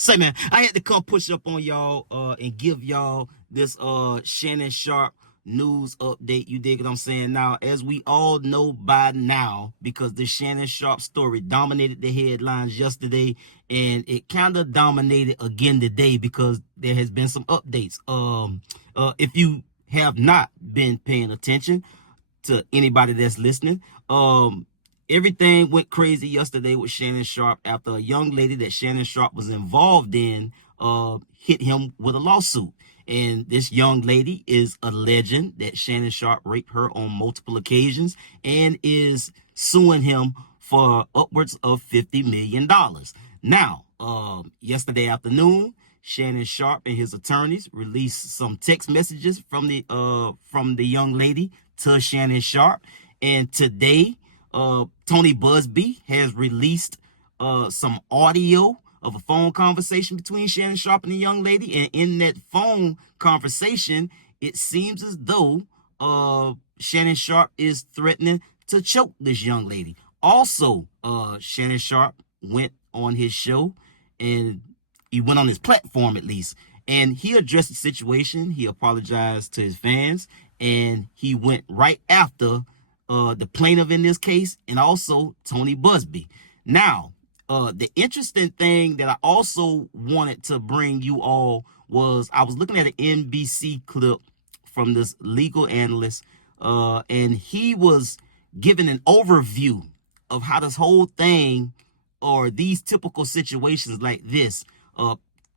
Say, man, I had to come push up on y'all and give y'all this Shannon Sharpe news update. You dig what I'm saying? Now, as we all know by now, because the Shannon Sharpe story dominated the headlines yesterday, and it kind of dominated again today because there has been some updates. If you have not been paying attention to anybody that's listening, everything went crazy yesterday with Shannon Sharpe after a young lady that Shannon Sharpe was involved in hit him with a lawsuit. And this young lady is alleging that Shannon Sharpe raped her on multiple occasions and is suing him for upwards of $50 million. Now, yesterday afternoon, Shannon Sharpe and his attorneys released some text messages from the young lady to Shannon Sharpe. And today, Tony Buzbee has released some audio of a phone conversation between Shannon Sharpe and the young lady. And in that phone conversation, it seems as though Shannon Sharpe is threatening to choke this young lady. Also, Shannon Sharpe went on his show, and he went on his platform at least, and he addressed the situation. He apologized to his fans, and he went right after the plaintiff in this case, and also Tony Buzbee. Now, the interesting thing that I also wanted to bring you all was I was looking at an NBC clip from this legal analyst, and he was giving an overview of how this whole thing, or these typical situations like this,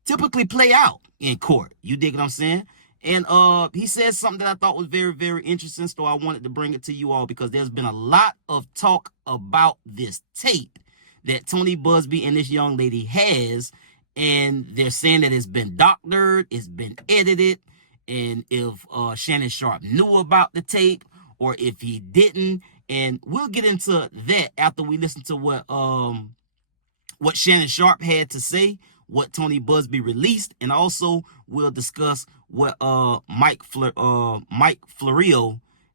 typically play out in court. You dig what I'm saying? And he said something that I thought was very, very interesting, so I wanted to bring it to you all because there's been a lot of talk about this tape that Tony Buzbee and this young lady has, and they're saying that it's been doctored, it's been edited, and if Shannon Sharpe knew about the tape or if he didn't. And we'll get into that after we listen to what Shannon Sharpe had to say, what Tony Buzbee released, and also we'll discuss what Mike Florio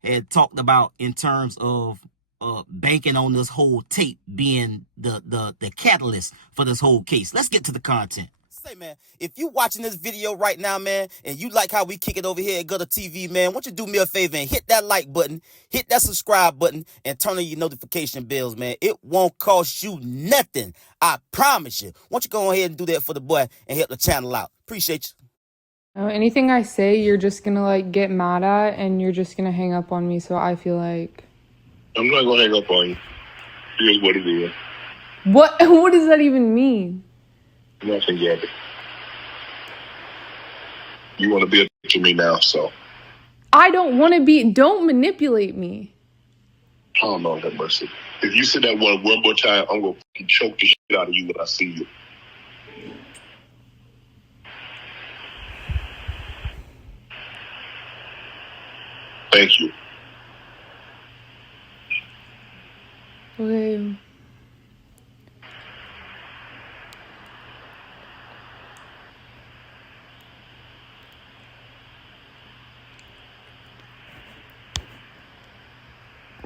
had talked about in terms of banking on this whole tape being the catalyst for this whole case. Let's get to the content. Say, man, if you watching this video right now, man, and you like how we kick it over here at GuddaTV, man, why don't you do me a favor and hit that like button, hit that subscribe button, and turn on your notification bells, man. It won't cost you nothing. I promise you. Why don't you go ahead and do that for the boy and help the channel out? Appreciate you. Anything I say, you're just gonna like get mad at, and you're just gonna hang up on me. So I feel like I'm not gonna hang up on you. Here's what it is. what does that even mean? Nothing yet. You want to be a bitch to me now, so. I don't want to be. Don't manipulate me. Oh, Lord have mercy. If you say that one more time, I'm gonna fucking choke the shit out of you when I see you. Thank you. Okay.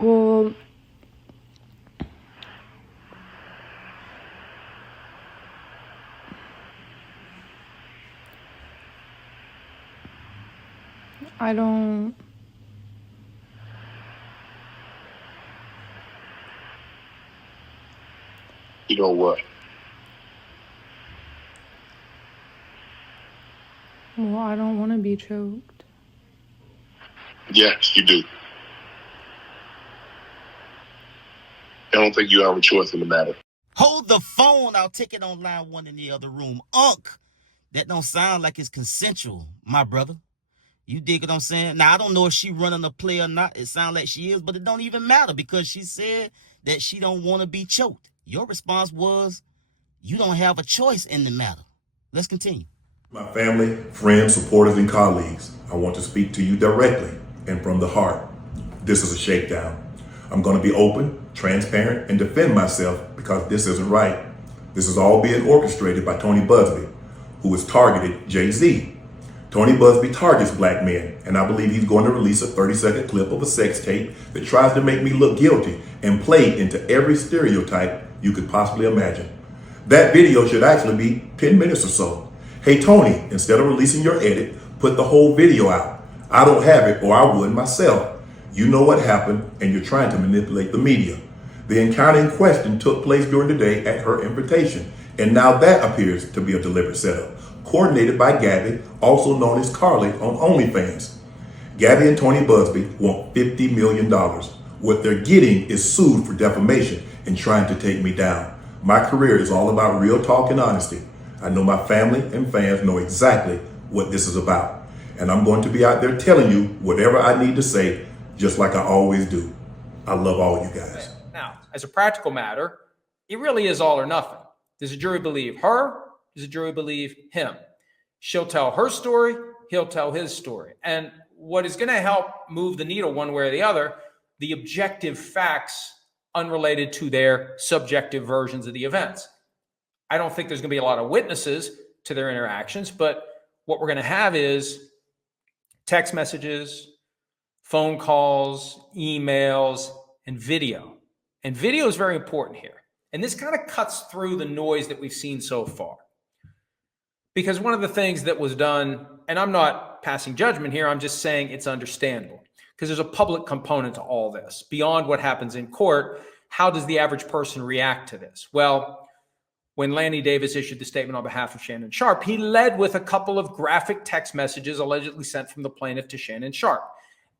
Well, I don't. You know what? Well, I don't want to be choked. Yes, you do. I don't think you have a choice in the matter. Hold the phone. I'll take it on line one in the other room. That don't sound like it's consensual, my brother. You dig what I'm saying? Now, I don't know if she running a play or not. It sounds like she is, but it don't even matter because she said that she don't want to be choked. Your response was, you don't have a choice in the matter. Let's continue. My family, friends, supporters, and colleagues, I want to speak to you directly and from the heart. This is a shakedown. I'm going to be open, transparent, and defend myself because this isn't right. This is all being orchestrated by Tony Buzbee, who has targeted Jay-Z. Tony Buzbee targets black men, and I believe he's going to release a 30-second clip of a sex tape that tries to make me look guilty and play into every stereotype you could possibly imagine. That video should actually be 10 minutes or so. Hey Tony, instead of releasing your edit, put the whole video out. I don't have it, or I would myself. You know what happened, and you're trying to manipulate the media. The encounter in question took place during the day at her invitation, and now that appears to be a deliberate setup, coordinated by Gabby, also known as Carly on OnlyFans. Gabby and Tony Buzbee want $50 million. What they're getting is sued for defamation and trying to take me down. My career is all about real talk and honesty. I know my family and fans know exactly what this is about. And I'm going to be out there telling you whatever I need to say, just like I always do. I love all you guys. Now, as a practical matter, it really is all or nothing. Does the jury believe her? Does the jury believe him? She'll tell her story. He'll tell his story. And what is going to help move the needle one way or the other, the objective facts unrelated to their subjective versions of the events. I don't think there's going to be a lot of witnesses to their interactions, but what we're going to have is text messages, phone calls, emails, and video. And video is very important here. And this kind of cuts through the noise that we've seen so far. Because one of the things that was done, and I'm not passing judgment here, I'm just saying it's understandable. Because there's a public component to all this. Beyond what happens in court, how does the average person react to this? Well, when Lanny Davis issued the statement on behalf of Shannon Sharpe, he led with a couple of graphic text messages allegedly sent from the plaintiff to Shannon Sharpe.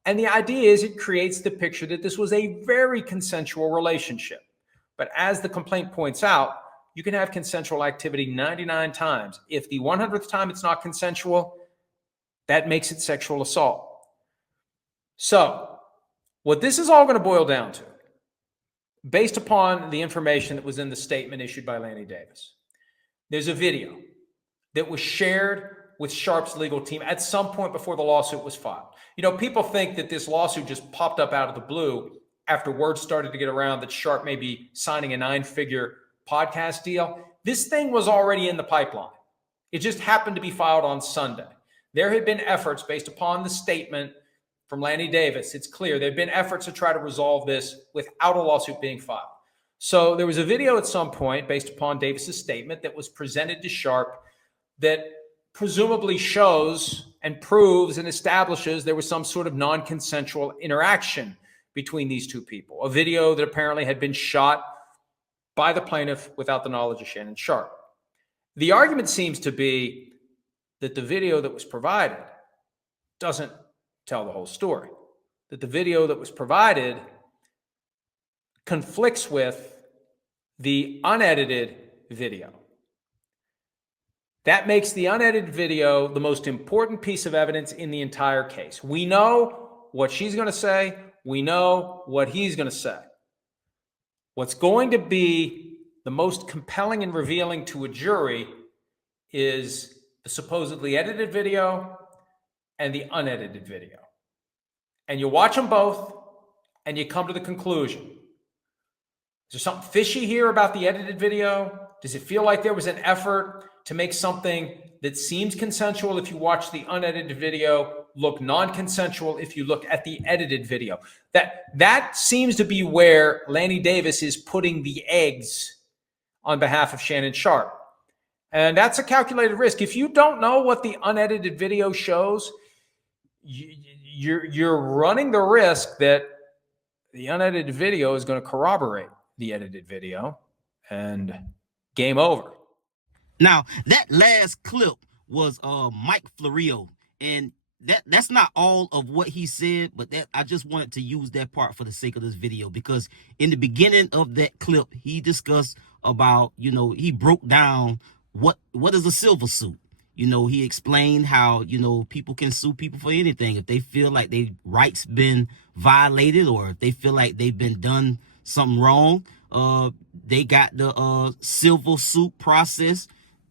And the idea is it creates the picture that this was a very consensual relationship. But as the complaint points out, you can have consensual activity 99 times. If the 100th time it's not consensual, that makes it sexual assault. So what this is all going to boil down to, based upon the information that was in the statement issued by Lanny Davis, there's a video that was shared with Sharpe's legal team at some point before the lawsuit was filed. You know, people think that this lawsuit just popped up out of the blue after word started to get around that Sharpe may be signing a 9-figure podcast deal. This thing was already in the pipeline. It just happened to be filed on Sunday. There had been efforts based upon the statement from Lanny Davis. It's clear there had been efforts to try to resolve this without a lawsuit being filed. So there was a video at some point based upon Davis's statement that was presented to Sharpe that presumably shows and proves and establishes there was some sort of non-consensual interaction between these two people. A video that apparently had been shot by the plaintiff without the knowledge of Shannon Sharpe. The argument seems to be that the video that was provided doesn't tell the whole story. That the video that was provided conflicts with the unedited video. That makes the unedited video the most important piece of evidence in the entire case. We know what she's going to say. We know what he's going to say. What's going to be the most compelling and revealing to a jury is the supposedly edited video and the unedited video. And you watch them both and you come to the conclusion. Is there something fishy here about the edited video? Does it feel like there was an effort to make something that seems consensual if you watch the unedited video look non-consensual if you look at the edited video? That seems to be where Lanny Davis is putting the eggs on behalf of Shannon Sharpe. And that's a calculated risk. If you don't know what the unedited video shows, you're running the risk that the unedited video is going to corroborate the edited video, and game over. Now, that last clip was Mike Florio, and that's not all of what he said, but that I just wanted to use that part for the sake of this video, because in the beginning of that clip, he discussed about, he broke down what is a civil suit. He explained how, people can sue people for anything if they feel like their rights been violated, or if they feel like they've been done something wrong. They got the civil suit process,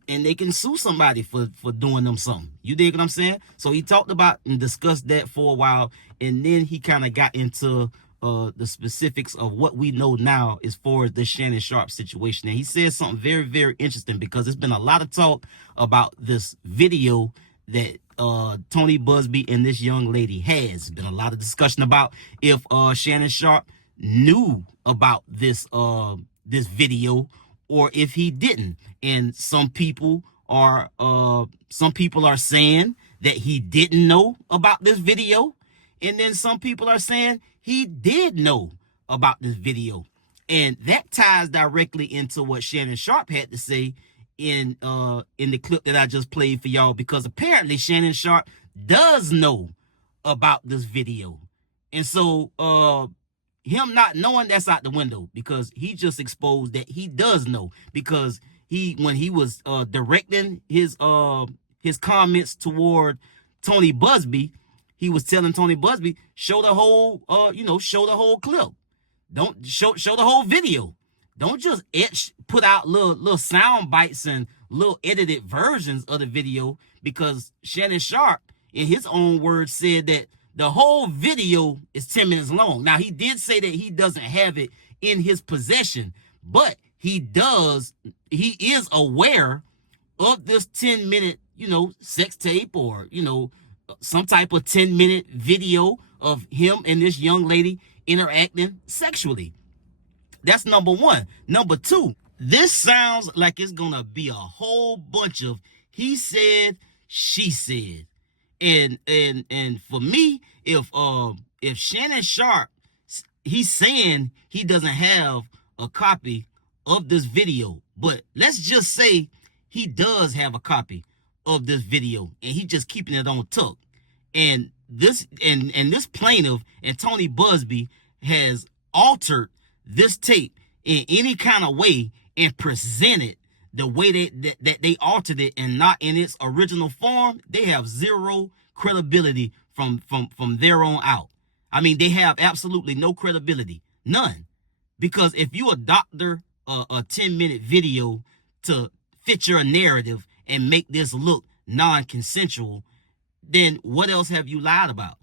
and they can sue somebody for doing them something. You dig what I'm saying? So he talked about and discussed that for a while, and then he kind of got into the specifics of what we know now as far as the Shannon Sharpe situation. And he said something very, very interesting, because there's been a lot of talk about this video that Tony Buzbee and this young lady has. Been a lot of discussion about if Shannon Sharpe knew about this this video, or if he didn't. And some people are saying that he didn't know about this video, and then some people are saying he did know about this video. And that ties directly into what Shannon Sharpe had to say in the clip that I just played for y'all, because apparently Shannon Sharpe does know about this video. And so him not knowing, that's out the window, because he just exposed that he does know, because when he was directing his comments toward Tony Buzbee, he was telling Tony Buzbee, show the whole show the whole clip. Don't show the whole video. Don't just put out little sound bites and little edited versions of the video, because Shannon Sharpe, in his own words, said that the whole video is 10 minutes long. Now, he did say that he doesn't have it in his possession, but he is aware of this 10-minute, sex tape, or, some type of 10-minute video of him and this young lady interacting sexually. That's number one. Number two, this sounds like it's gonna be a whole bunch of he said, she said. And for me, if Shannon Sharpe, he's saying he doesn't have a copy of this video, but let's just say he does have a copy of this video and he just keeping it on tuck. And this plaintiff and Tony Buzbee has altered this tape in any kind of way and presented the way that they altered it and not in its original form. They have zero credibility from there on out. I mean, they have absolutely no credibility, none. Because if you doctor a 10-minute video to fit your narrative and make this look non-consensual, then what else have you lied about?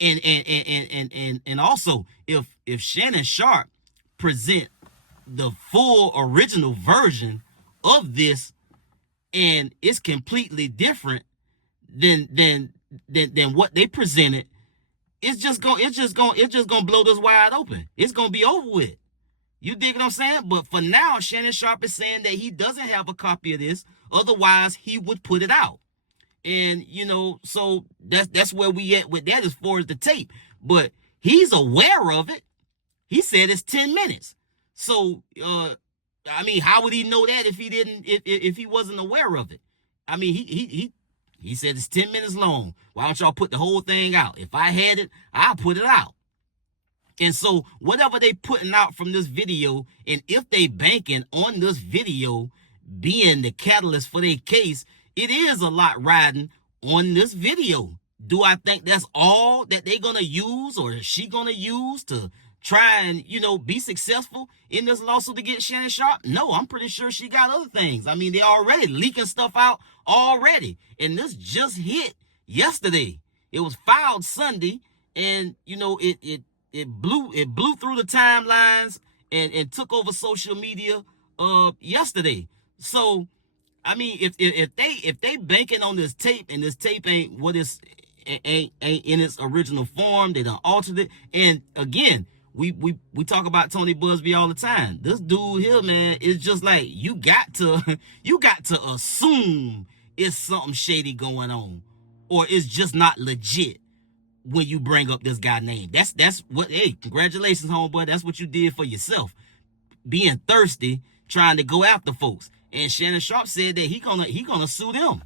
And also, if Shannon Sharpe present the full original version of this and it's completely different than what they presented, it's just gonna blow this wide open. It's gonna be over with. You dig what I'm saying? But for now, Shannon Sharpe is saying that he doesn't have a copy of this, otherwise he would put it out. And so that's where we at with that as far as the tape. But he's aware of it. He said it's 10 minutes. So I mean, how would he know that if he wasn't aware of it? I mean, he said it's 10 minutes long. Why don't y'all put the whole thing out? If I had it, I'll put it out. And so whatever they putting out from this video, and if they banking on this video being the catalyst for their case, it is a lot riding on this video. Do I think that's all that they're going to use, or is she going to use to try and, be successful in this lawsuit to get Shannon Sharpe? No, I'm pretty sure she got other things. I mean, they already leaking stuff out already. And this just hit yesterday. It was filed Sunday, and, it blew through the timelines and took over social media yesterday. So, I mean, if they banking on this tape, and this tape ain't ain't in its original form, they done altered it. And again, we talk about Tony Buzbee all the time. This dude here, man, is just like, you got to assume it's something shady going on, or it's just not legit when you bring up this guy's name. That's what, hey, congratulations, homeboy. That's what you did for yourself, being thirsty, trying to go after folks. And Shannon Sharpe said that he gonna sue them.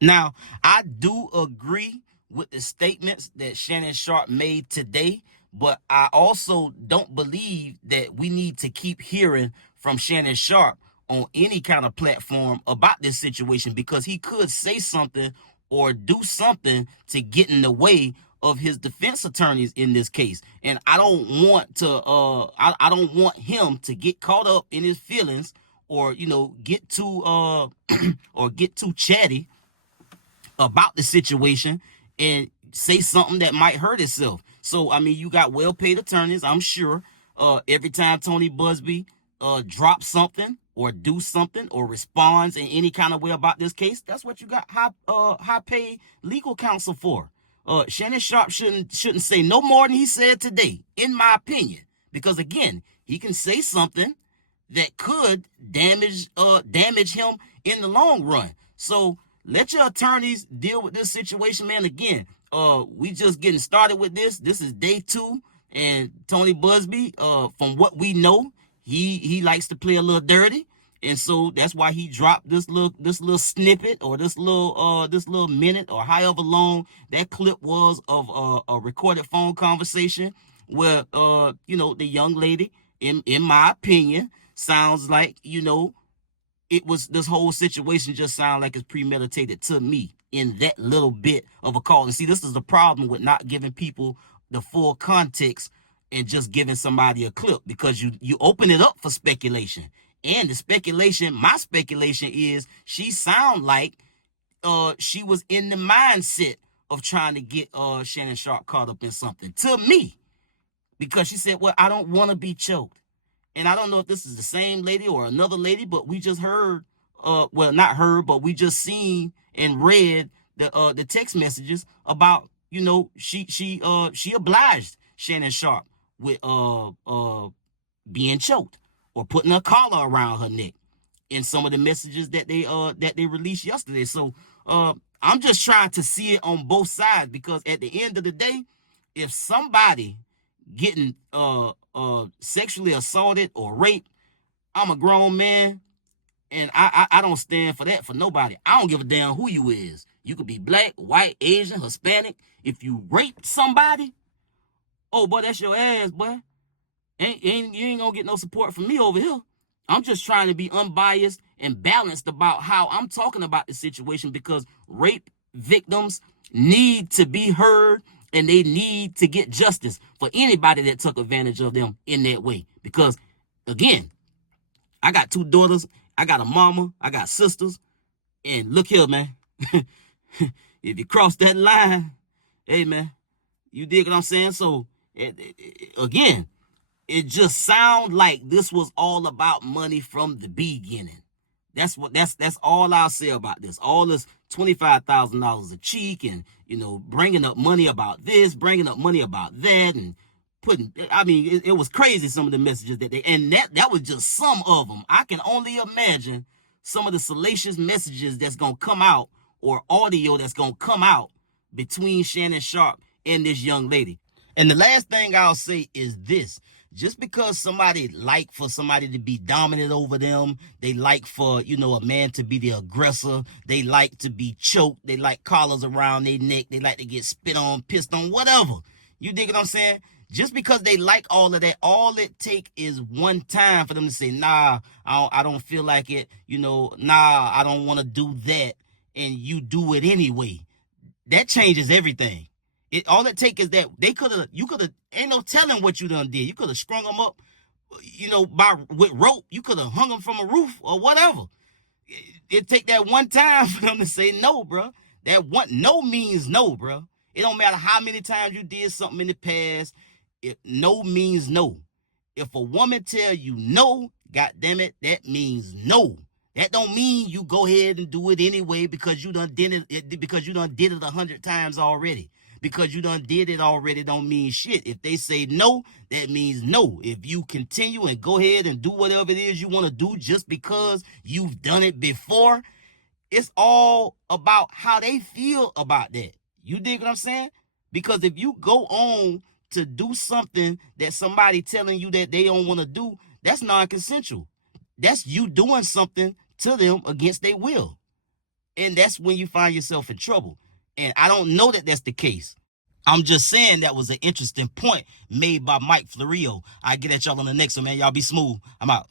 Now, I do agree with the statements that Shannon Sharpe made today, but I also don't believe that we need to keep hearing from Shannon Sharpe on any kind of platform about this situation, because he could say something or do something to get in the way of his defense attorneys in this case. And I don't want to I don't want him to get caught up in his feelings, or get too or get too chatty about the situation and say something that might hurt himself. So I mean, you got well-paid attorneys, I'm sure. Every time Tony Buzbee drops something or do something or responds in any kind of way about this case, that's what you got high-paid legal counsel for. Shannon Sharpe shouldn't say no more than he said today, in my opinion, because again, he can say something that could damage him in the long run. So let your attorneys deal with this situation, man. Again, we just getting started with this. This is day 2, and Tony Buzbee, from what we know, he likes to play a little dirty, and so that's why he dropped this little snippet, or this little minute, or however long that clip was of a recorded phone conversation where the young lady, in my opinion, sounds like, it was, this whole situation just sounds like it's premeditated to me in that little bit of a call. And see, this is the problem with not giving people the full context and just giving somebody a clip, because you open it up for speculation. And the speculation, my speculation is, she sound like she was in the mindset of trying to get Shannon Sharpe caught up in something, to me, because she said, well, I don't want to be choked. And I don't know if this is the same lady or another lady, but we just heard, well, not heard, but we just seen and read the text messages about, she obliged Shannon Sharpe with being choked or putting a collar around her neck in some of the messages that they released yesterday. So I'm just trying to see it on both sides, because at the end of the day, if somebody getting sexually assaulted or raped, I'm a grown man, and I don't stand for that for nobody. I don't give a damn who you is. You could be black, white, Asian, Hispanic. If you rape somebody, oh boy, that's your ass, boy. You ain't gonna get no support from me over here. I'm just trying to be unbiased and balanced about how I'm talking about the situation, because rape victims need to be heard, and they need to get justice for anybody that took advantage of them in that way. Because, again, I got 2 daughters, I got a mama, I got sisters, and look here, man. If you cross that line, hey, man, you dig what I'm saying? So, again, it just sounds like this was all about money from the beginning. That's all I'll say about this. All this $25,000 a cheek, and bringing up money about this, bringing up money about that, and putting. I mean, it was crazy, some of the messages and that was just some of them. I can only imagine some of the salacious messages that's gonna come out, or audio that's gonna come out, between Shannon Sharpe and this young lady. And the last thing I'll say is this. Just because somebody like for somebody to be dominant over them, they like for, a man to be the aggressor, they like to be choked, they like collars around their neck, they like to get spit on, pissed on, whatever. You dig what I'm saying? Just because they like all of that, all it take is one time for them to say, nah, I don't feel like it, nah, I don't want to do that, and you do it anyway. That changes everything. All it take is that you could have, ain't no telling what you done did. You could have strung them up, with rope. You could have hung them from a roof or whatever. It take that one time for them to say no, bro. That one no means no, bro. It don't matter how many times you did something in the past. No means no. If a woman tell you no, goddamn it, that means no. That don't mean you go ahead and do it anyway because you done did it 100 times already. Because you done did it already don't mean shit. If they say no, that means no. If you continue and go ahead and do whatever it is you want to do just because you've done it before, it's all about how they feel about that. You dig what I'm saying? Because if you go on to do something that somebody telling you that they don't want to do, that's non-consensual. That's you doing something to them against their will. And that's when you find yourself in trouble. And I don't know that that's the case. I'm just saying that was an interesting point made by Mike Florio. I get at y'all on the next one, man. Y'all be smooth. I'm out.